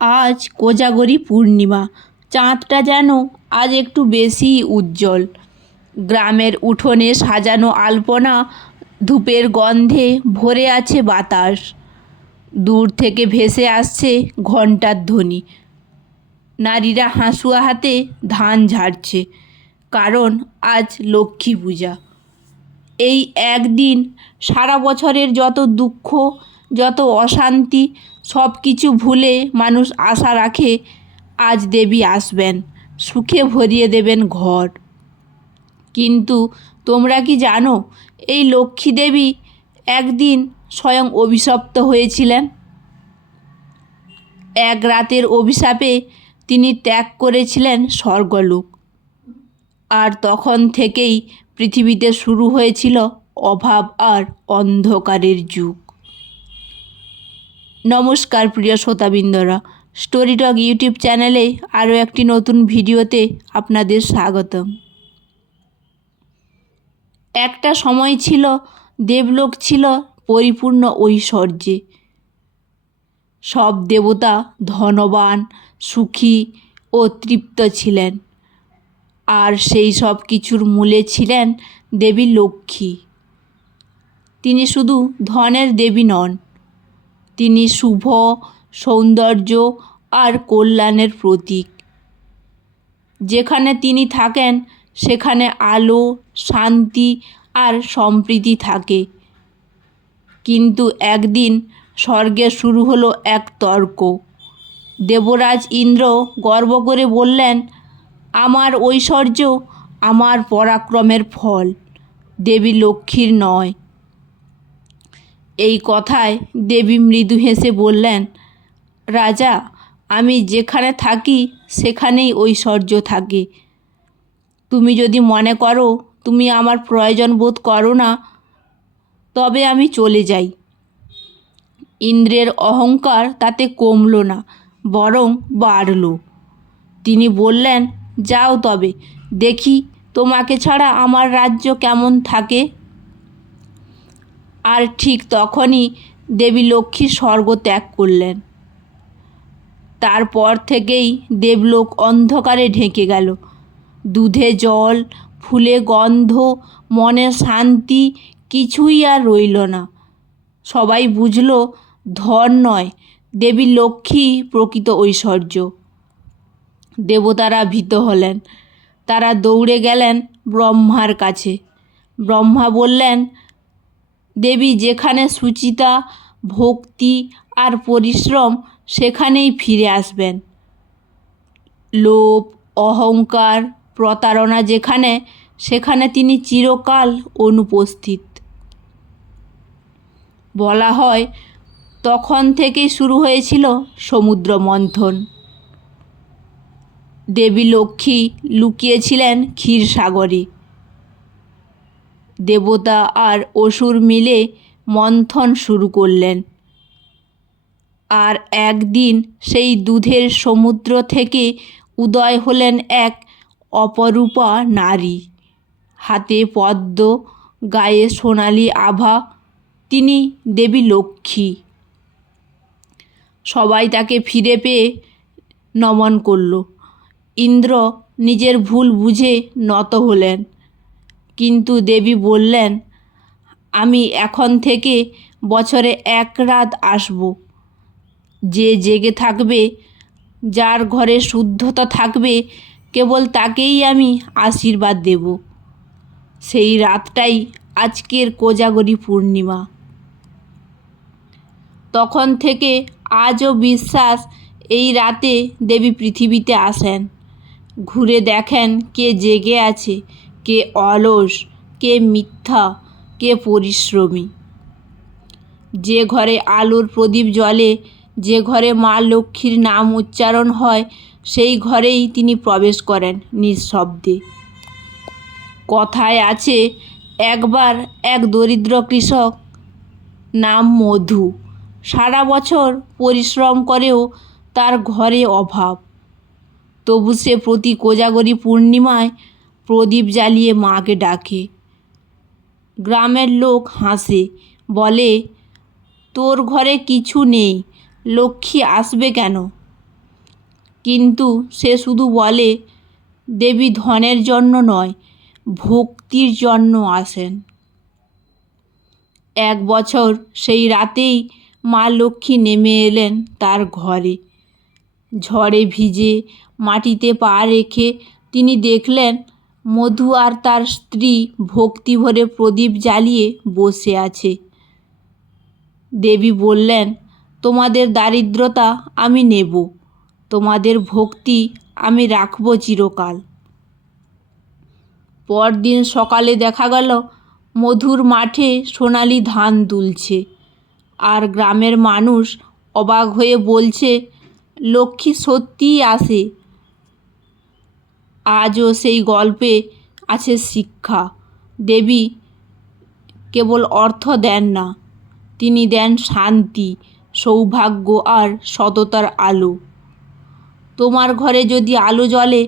আজ কোজাগরী পূর্ণিমা। চাঁদটা যেন আজ একটু বেশিই উজ্জ্বল। গ্রামের উঠোনে সাজানো আলপনা ধূপের গন্ধে ভরে আছে বাতাস। দূর থেকে ভেসে আসছে ঘণ্টার ধ্বনি। নারীরা হাঁসুয়া হাতে ধান ঝাড়ছে, কারণ আজ লক্ষ্মী পূজা। এই একদিন সারা বছরের যত দুঃখ, যত অশান্তি সব কিছু ভুলে মানুষ আশা রাখে আজ দেবী আসবেন, সুখে ভরিয়ে দেবেন ঘর। কিন্তু তোমরা কি জানো, এই লক্ষ্মী দেবী একদিন স্বয়ং অভিশপ্ত হয়েছিলেন। এক রাতের অভিশাপে তিনি ত্যাগ করেছিলেন স্বর্গলোক। আর তখন থেকেই পৃথিবীতে শুরু হয়েছিল অভাব আর অন্ধকারের যুগ। নমস্কার প্রিয় শ্রোতাবৃন্দরা, স্টোরি টক ইউটিউব চ্যানেলে আরও একটি নতুন ভিডিওতে আপনাদের স্বাগতম। একটা সময় ছিল, দেবলোক ছিল পরিপূর্ণ ঐশ্বর্যে। সব দেবতা ধনবান, সুখী ও তৃপ্ত ছিলেন। আর সেই সব কিছুর মূলে ছিলেন দেবী লক্ষ্মী। তিনি শুধু ধনের দেবী নন, তিনি শুভ, সৌন্দর্য আর কল্যাণের প্রতীক। যেখানে তিনি থাকেন সেখানে আলো, শান্তি আর সম্প্রীতি থাকে। কিন্তু একদিন স্বর্গে শুরু হলো এক তর্ক। দেবরাজ ইন্দ্র গর্ব করে বললেন, আমার ঐশ্বর্য আমার পরাক্রমের ফল, দেবী লক্ষ্মীর নয়। এই কথায় দেবী মৃদু হেসে বললেন, রাজা, আমি যেখানে থাকি সেখানেই ঐশ্বর্য থাকে। তুমি যদি মনে করো তুমি আমার প্রয়োজন বোধ করো না, তবে আমি চলে যাই। ইন্দ্রের অহংকার তাতে কমল না, বরং বাড়ল। তিনি বললেন, যাও তবে, দেখি তোমাকে ছাড়া আমার রাজ্য কেমন থাকে। আর ঠিক তখনই দেবী লক্ষ্মী স্বর্গ ত্যাগ করলেন। তারপর থেকেই দেবলোক অন্ধকারে ঢেকে গেল। দুধে জল, ফুলে গন্ধ, মনে শান্তি কিছুই আর রইল না। সবাই বুঝল, ধন নয়, দেবী লক্ষ্মী প্রকৃত ঐশ্বর্য। দেবতারা ভীত হলেন। তারা দৌড়ে গেলেন ব্রহ্মার কাছে। ব্রহ্মা বললেন, দেবী যেখানে সুচিতা, ভক্তি আর পরিশ্রম, সেখানেই ফিরে আসবেন। লোভ, অহংকার, প্রতারণা যেখানে, সেখানে তিনি চিরকাল অনুপস্থিত। বলা হয়, তখন থেকেই শুরু হয়েছিল সমুদ্র মন্থন। দেবী লক্ষ্মী লুকিয়েছিলেন ক্ষীরসাগরে। দেবতা আর অসুর মিলে মন্থন শুরু করলেন। আর একদিন সেই দুধের সমুদ্র থেকে উদয় হলেন এক অপরূপা নারী। হাতে পদ্ম, গায়ে সোনালি আভা। তিনি দেবী লক্ষ্মী। সবাই তাকে ফিরে পেয়ে নমন করল। ইন্দ্র নিজের ভুল বুঝে নত হলেন। কিন্তু দেবী বললেন, আমি এখন থেকে বছরে এক রাত আসব। যে জেগে থাকবে, যার ঘরে শুদ্ধতা থাকবে, কেবল তাকেই আমি আশীর্বাদ দেব। সেই রাতটাই আজকের কোজাগরী পূর্ণিমা। তখন থেকে আজও বিশ্বাস, এই রাতে দেবী পৃথিবীতে আসেন। ঘুরে দেখেন কে জেগে আছে, কে অলস, কে মিথ্যা, কে পরিশ্রমী। যে ঘরে আলোর প্রদীপ জ্বলে, যে ঘরে মা লক্ষ্মীর নাম উচ্চারণ হয়, সেই ঘরেই তিনি প্রবেশ করেন নিঃশব্দে। কথায় আছে, একবার এক দরিদ্র কৃষক, নাম মধু, সারা বছর পরিশ্রম করেও তার ঘরে অভাব। তবু সে প্রতি কোজাগরী পূর্ণিমায় প্রদীপ জ্বালিয়ে মাকে ডাকে। গ্রামের লোক হাসে, বলে, তোর ঘরে কিছু নেই, লক্ষ্মী আসবে কেন? কিন্তু সে শুধু বলে, দেবী ধনের জন্য নয়, ভক্তির জন্য আসেন। 1 বছর সেই রাতেই মা লক্ষ্মী নেমে এলেন তার ঘরে। ঝড়ে ভিজে মাটিতে পা রেখে তিনি দেখলেন মধু আর তার স্ত্রী ভক্তি ভরে প্রদীপ জ্বালিয়ে বসে আছে। দেবী বললেন, তোমাদের দারিদ্রতা আমি নেব, তোমাদের ভক্তি আমি রাখব চিরকাল। পরদিন সকালে দেখা গেল মধুর মাঠে সোনালি ধান দুলছে, আর গ্রামের মানুষ অবাক হয়ে বলছে, লক্ষ্মী সত্যিই আসে। আজও সেই গল্পে আছে শিক্ষা। দেবী কেবল অর্থ দেন না, তিনি দেন শান্তি, সৌভাগ্য আর সততার আলো। তোমার ঘরে যদি আলো জ্বলে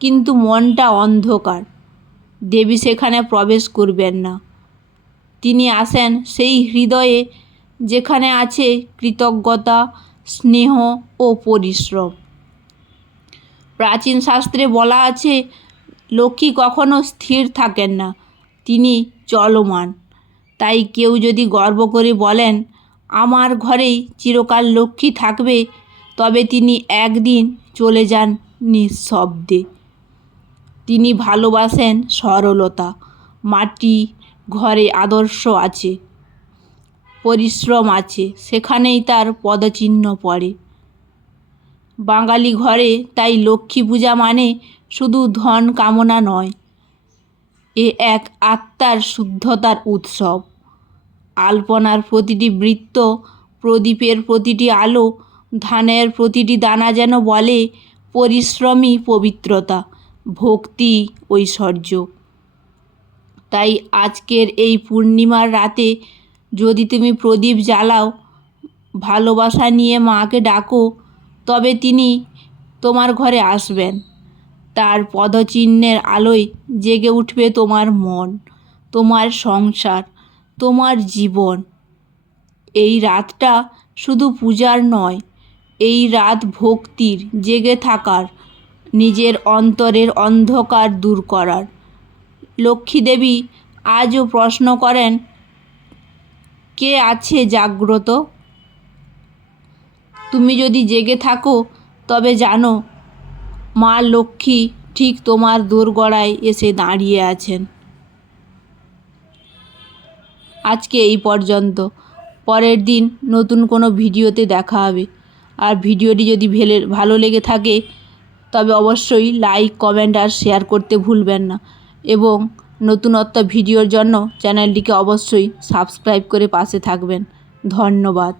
কিন্তু মনটা অন্ধকার, দেবী সেখানে প্রবেশ করবেন না। তিনি আসেন সেই হৃদয়ে যেখানে আছে কৃতজ্ঞতা, স্নেহ ও পরিশ্রম। প্রাচীন শাস্ত্রে বলা আছে, লক্ষ্মী কখনো স্থির থাকেন না, তিনি চলমান। তাই কেউ যদি গর্ব করে বলেন, আমার ঘরেই চিরকাল লক্ষ্মী থাকবে, তবে তিনি একদিন চলে যান নিঃশব্দে। তিনি ভালোবাসেন সরলতা। মাটি ঘরে আদর্শ আছে, পরিশ্রম আছে, সেখানেই তার পদচিহ্ন পড়ে। বাঙালি ঘরে তাই লক্ষ্মী পূজা মানে শুধু ধন কামনা নয়, এ এক আত্মার শুদ্ধতার উৎসব। আলপনার প্রতিটি বৃত্ত, প্রদীপের প্রতিটি আলো, ধানের প্রতিটি দানা যেন বলে, পরিশ্রমী পবিত্রতা, ভক্তি ঐশ্বর্য। তাই আজকের এই পূর্ণিমার রাতে যদি তুমি প্রদীপ জ্বালাও, ভালোবাসা নিয়ে মাকে ডাকো, তবে তিনি তোমার ঘরে আসবেন। তার পদচিহ্নের আলোয় জেগে উঠবে তোমার মন, তোমার সংসার, তোমার জীবন। এই রাতটা শুধু পূজার নয়, এই রাত ভক্তির, জেগে থাকার, নিজের অন্তরের অন্ধকার দূর করার। লক্ষ্মী দেবী আজও প্রশ্ন করেন, কে আছে জাগ্রত? তুমি যদি জেগে থাকো তবে জানো, মা লক্ষ্মী ঠিক তোমার দোরগোড়ায় এসে দাঁড়িয়ে আছেন। আজকে এই পর্যন্ত। পরের দিন নতুন কোনো ভিডিওতে দেখা হবে। আর ভিডিওটি যদি ভালো লেগে থাকে তবে অবশ্যই লাইক, কমেন্ট আর শেয়ার করতে ভুলবেন না। এবং নতুনত্ব ভিডিওর জন্য চ্যানেলটিকে অবশ্যই সাবস্ক্রাইব করে পাশে থাকবেন। ধন্যবাদ।